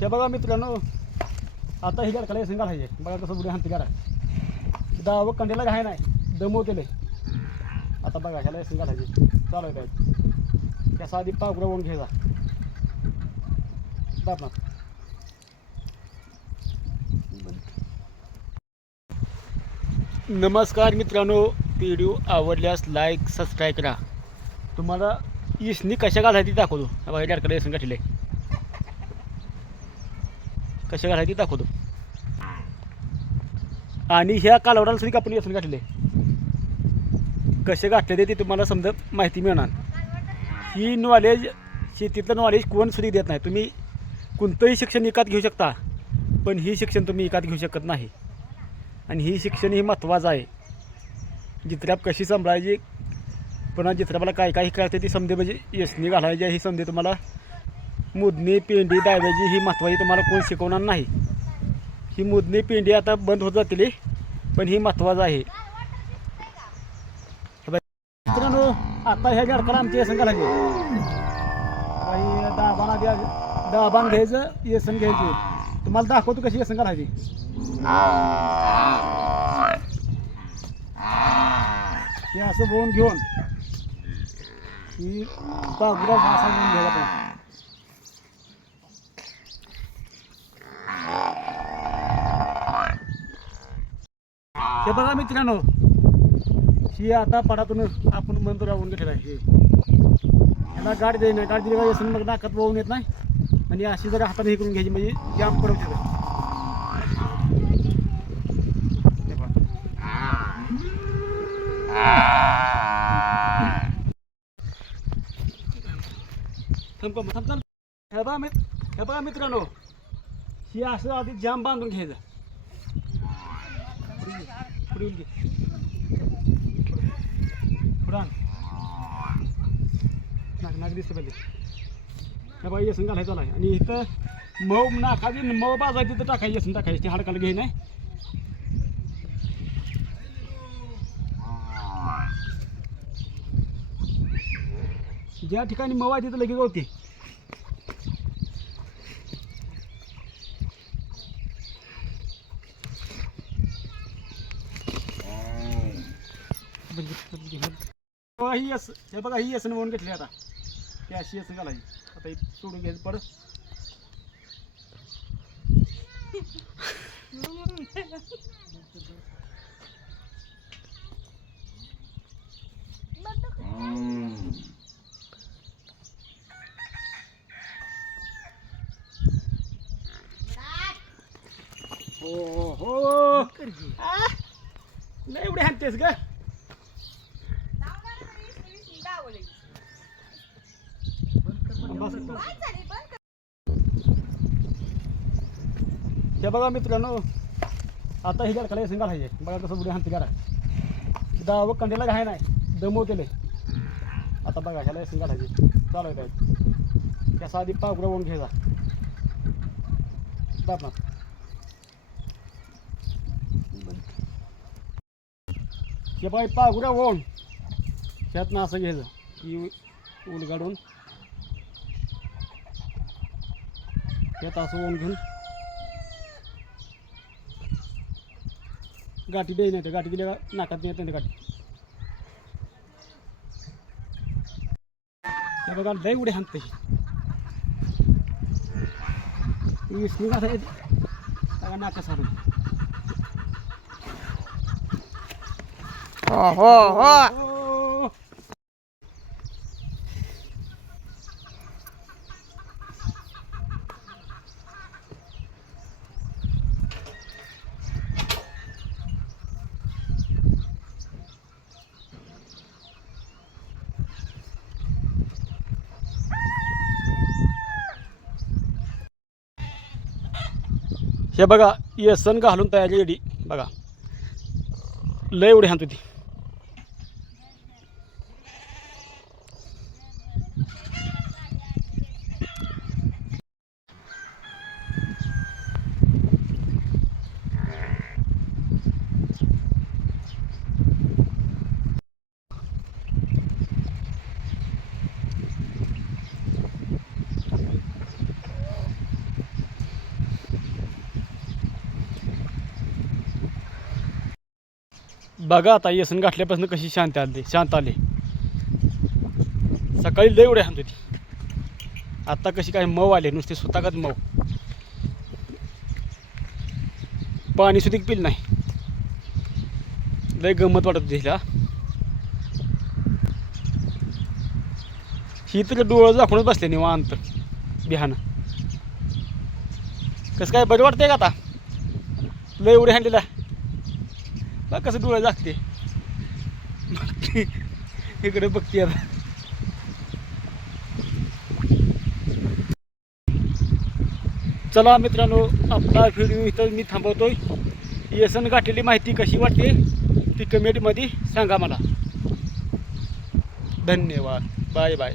हे बघा मित्रांनो आता ही गाडकडे सिंगल आहे बघा कसं बुडी हाणते गाडा दावं कंडेला घाय नाही दमवतेले. आता बघा ह्याला सिंगल आहे चालू आहे काय? त्याचा आधी पागुरा होऊन घ्यायचा बाप ना. नमस्कार मित्रांनो व्हिडिओ आवडल्यास लाईक सबस्क्राईब करा. तुम्हाला इसनी कशा घालायची दाखवतो. बघा लाडकडे येसून गाठले कसे घालायची दाखवतो. आणि ह्या कालवडाला सुद्धा आपण येसून गाठले कसे गाठले ते तुम्हाला समजा माहिती मिळणार. ही नॉलेज शेतीतलं नॉलेज कोण सुद्धा देत नाही. तुम्ही कोणतंही शिक्षण एकात घेऊ शकता पण ही शिक्षण तुम्ही एकात घेऊ शकत नाही. आणि ही शिक्षण ही महत्त्वाचं आहे. जित्राप कशी सांभाळायची पुन्हा जित्रापाला काय काय कळते ती समजे म्हणजे यशनी घालायची ही समजे तुम्हाला मुदणी पेंडी दाव्याची ही महत्त्वाची तुम्हाला कोण शिकवणार नाही. ही मुदणी पेंडी आता बंद होत जातील पण ही महत्त्वाचं आहे. मित्रांनो आता ह्या गाडकाला आमची येसन घालायची काही दाबाना द्या दाबान घ्यायचं येसन घ्यायची. तुम्हाला दाखवतो कशी येसन घालायची हे असं बोलून घेऊन ही बाजूला घेऊन घ्यायला पाहिजे. हे बघा मित्रांनो ही आता पडातून आपण मंत्र राहून घेतलेला आहे. हे ह्याला गाडी देईन गाडी दिली का मग नाकात वाहून येत नाही. आणि अशी जर हाताने हे करून घ्यायची म्हणजे जाम पडवते थांब. हे बघा मित हे बघा मित्रांनो ही असं आधी जाम बांधून घ्यायचं. पुढे घे, पुढे पुढं नाक नाक दिसतं पहिले. हे बघा घालायचं आहे आणि इथं मऊ नाकाची मऊ बाजा तिथं टाकायची येसन टाकायची. ती हाडकाला घे नाही. ज्या ठिकाणी मऊ आहे तिथं लगेच होती बघा ही यस हे बघा ही यसन म्हणून घेतली आता. ही अशी यसन घालायची आता ही सोडून घ्यायचं परत. हो हो. लय एवढे हाणतेस ग. हे बघा मित्रांनो आता ही गाडकाला येसून आहे. बघा कसं बुडी हाणते गाडा दाव कंडीला घाय नाही. दमवतेले आता बघा ह्याला येसून आहे. चालू आहे काय त्याचा आधी पागुरा होऊन घ्यायचा. बाप ना. हे बाई पागुरा ओढ त्यातनं असं घ्यायचं की उलगाडून त्यात असं ओढून घेऊन गाठी द्याय नाही तर गाठी दिल्या का नाकात येत नाही गाठी हे बघा लय उडे हाणते विसणी घासा येते नाका सारून हो हो हो ओ. हे बघा येसन घालून तयारी रेडी बघा. लय एवढी हात होती बघा आता येसन गाठल्यापासून कशी शांत आली शांत आले. सकाळी लय उड्या शांत होती. आता कशी काय मऊ आले नुसते स्वतःगत मऊ. पाणी सुद्धा पिल नाही. लय गंमत वाटत होती हिला ही तर डोळं दाखवूनच बसले निवांत बिहानं. कसं काय बरं वाटतंय का आता? लय उड्या हांडलेला बघ कसं डोळं जागते इकडे बघते आता. चला मित्रांनो आपला व्हिडिओ इथं मी थांबवतोय. येसन गाठलेली माहिती कशी वाटते? ती कमेंटमध्ये सांगा मला. धन्यवाद. Bye bye